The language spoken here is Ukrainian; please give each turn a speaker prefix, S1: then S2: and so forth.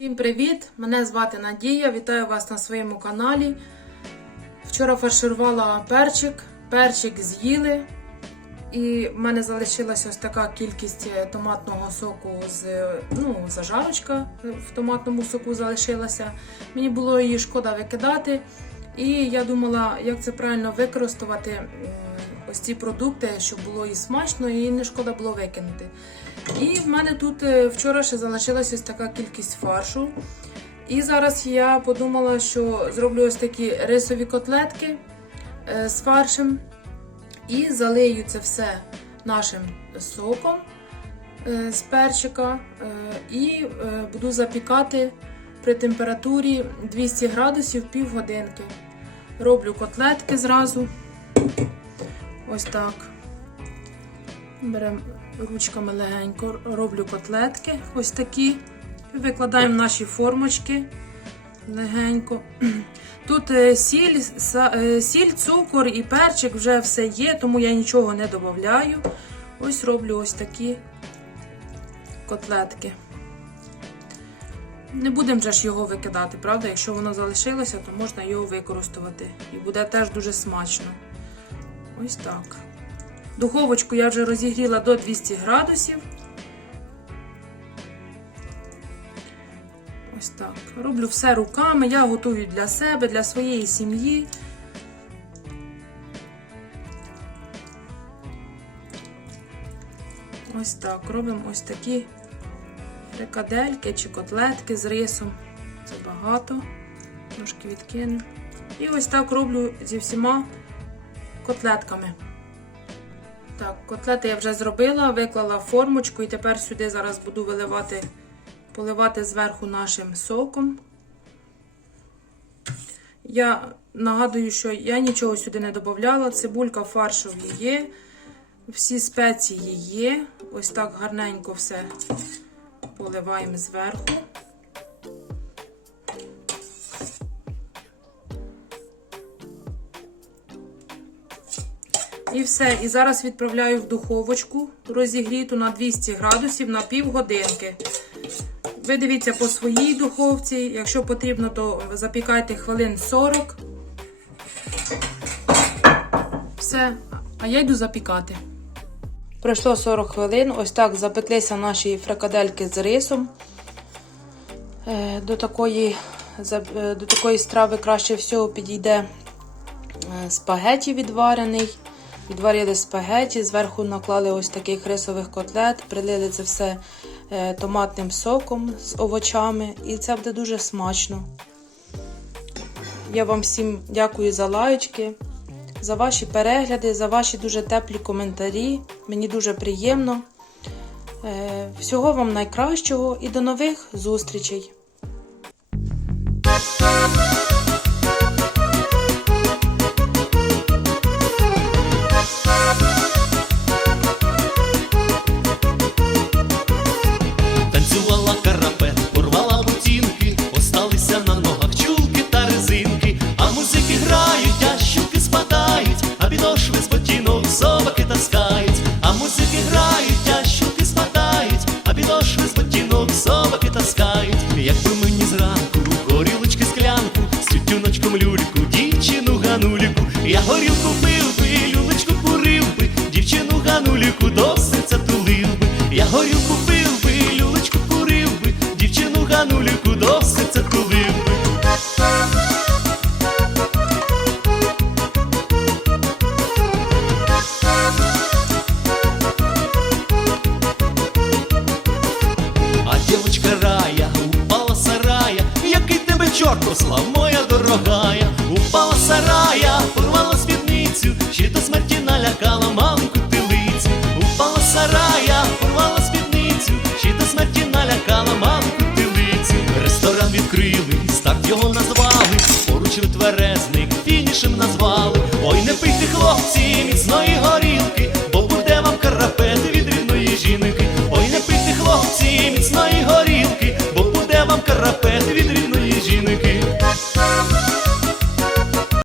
S1: Всім привіт! Мене звати Надія. Вітаю вас на своєму каналі. Вчора фарширувала перчик, перчик з'їли. І в мене залишилася ось така кількість е, томатного соку з ну, зажарочка в томатному соку залишилася. Мені було її шкода викидати. І я думала, як це правильно використати ось ці продукти, щоб було і смачно, і не шкода було викинути. І в мене тут е, вчора ще залишилася ось така кількість фаршу. І зараз я подумала, що зроблю ось такі рисові котлетки е, з фаршем. І залию це все нашим соком е, з перчика. І буду запікати при температурі 200 градусів півгодинки. Роблю котлетки зразу. Ось так. Беремо ручками легенько, роблю котлетки ось такі. Викладаємо наші формочки легенько. Тут е, сіль, е, сіль, цукор і перчик вже все є, тому я нічого не додаю. Ось роблю ось такі котлетки. Не будемо ж його викидати, правда? Якщо воно залишилося, то можна його використовувати. І буде теж дуже смачно. Ось так. Духовочку я вже розігріла до 200 градусів. Ось так. Роблю все руками. Я готую для себе, для своєї сім'ї. Ось так. Робимо ось такі фрикадельки чи котлетки з рисом. Це багато. Трошки відкину. І ось так роблю зі всіма котлетками. Так, котлети я вже зробила, виклала формочку і тепер сюди зараз буду виливати, поливати зверху нашим соком. Я нагадую, що я нічого сюди не додавала. Цибулька фаршові є, всі спеції є. Ось так гарненько все поливаємо зверху. І все. І зараз відправляю в духовочку розігріту на 200 градусів на півгодинки. Ви дивіться по своїй духовці. Якщо потрібно, то запікайте хвилин 40. Все. А я йду запікати. Пройшло 40 хвилин. Ось так запеклися наші фрикадельки з рисом. Е, До такої, е, до такої страви краще всього підійде е, спагеті відварений. Відварили спагеті, зверху наклали ось таких рисових котлет, прилили це все томатним соком з овочами, і це буде дуже смачно. Я вам всім дякую за лайочки, за ваші перегляди, за ваші дуже теплі коментарі. Мені дуже приємно. Е, Всього вам найкращого і до нових зустрічей!
S2: Я горілку пив би, люлечку курив би, дівчину гануліку до серця тулив би, я горілку пив би, люлечку курив би, дівчину гануліку до серця тулив би. А дівочка рая упала сарая, який тебе чорт послав, моя